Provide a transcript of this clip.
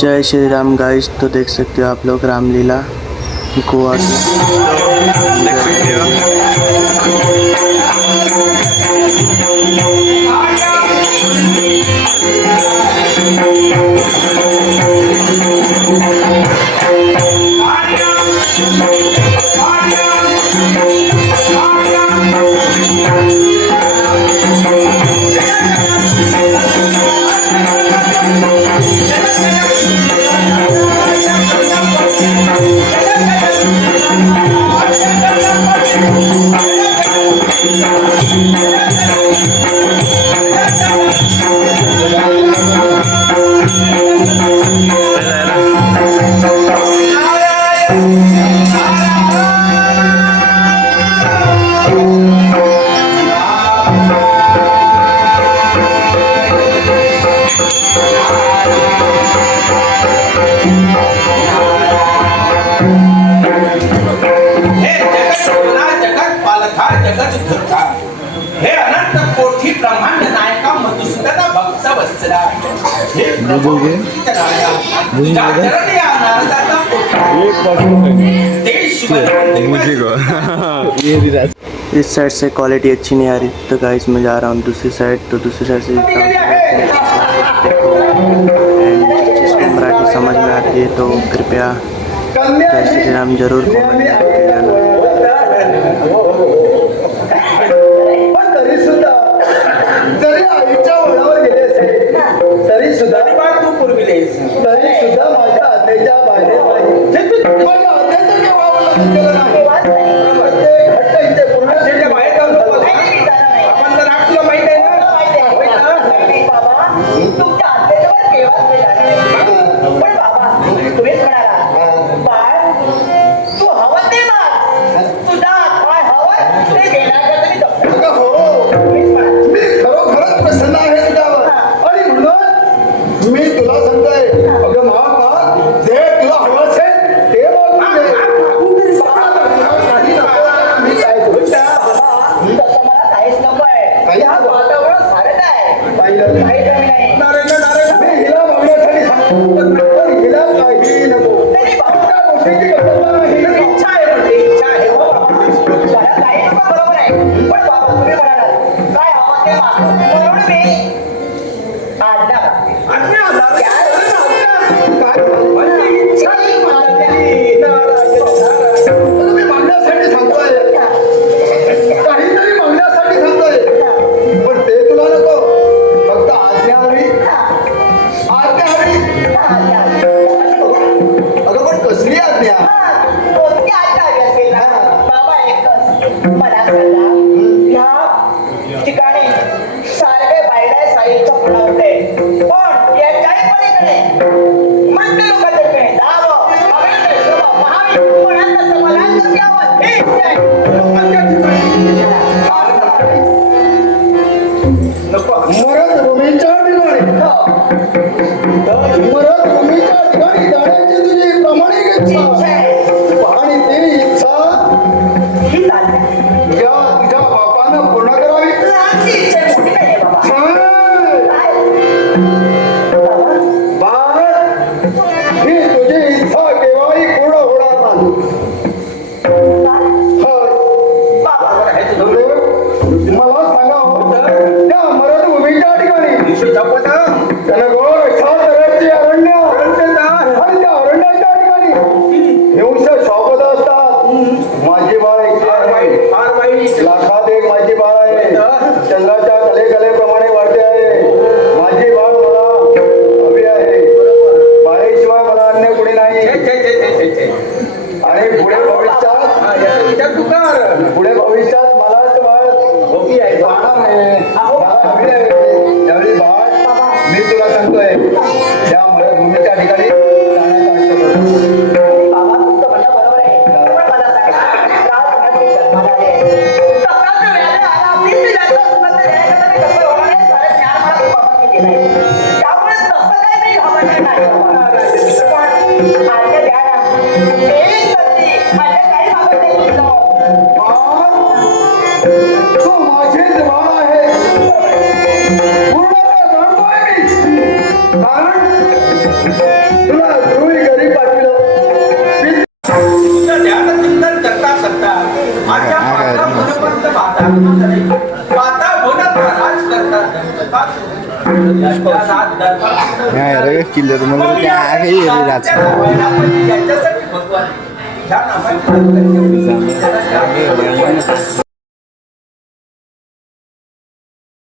जय Shri Ram guys. तो देख सकते हो आप लोग रामलीला गोवा देख सकते हो। हे अनंत कोटी ब्रह्मांड नायका मधुसूदन भक्त वत्सला हे प्रभु इस साइड से क्वालिटी अच्छी नहीं आ रही तो गाइस मैं जा रहा हूँ दूसरी साइड। तो दूसरी साइड से देखो एंड जिस चीज़ को मराठी समझ में आती है तो कृपया जय श्री राम जरूर कमेंट करके जाना। चंद्राच्या कलेप्रमाणे वाढते आहे. माझी बाळ मला हवी आहे. मी तुला सांगतोय त्या भूमीच्या ठिकाणी जाण्याचा हट्ट करू. बाबा तुमचं म्हणणं बरोबर आहे पण मला सांगा राजकारणी जन्माला आले सकाळचं वेळेला आला मी जातो सुगंध द्यायला मी कसं होणार आहे सारे ज्ञान मला बाबांनी दिलंय त्यामुळे तसं काही मी घाबरणार नाही बाबा पण माझ्या द्या ना एक संधी माझ्या काही मागत नाही तू माझेच बाळ आहे पूर्णतः जाणतोय मी कारण तुला ध्रुवी घरी पाठविलं तुझं ध्यान चिंतन करता करता माझ्या पात्रापर्यंत पाता बोलत राज करतात किल्ले म्हणजे काय आहे त्याच्यासाठी भगवान ह्या नावाची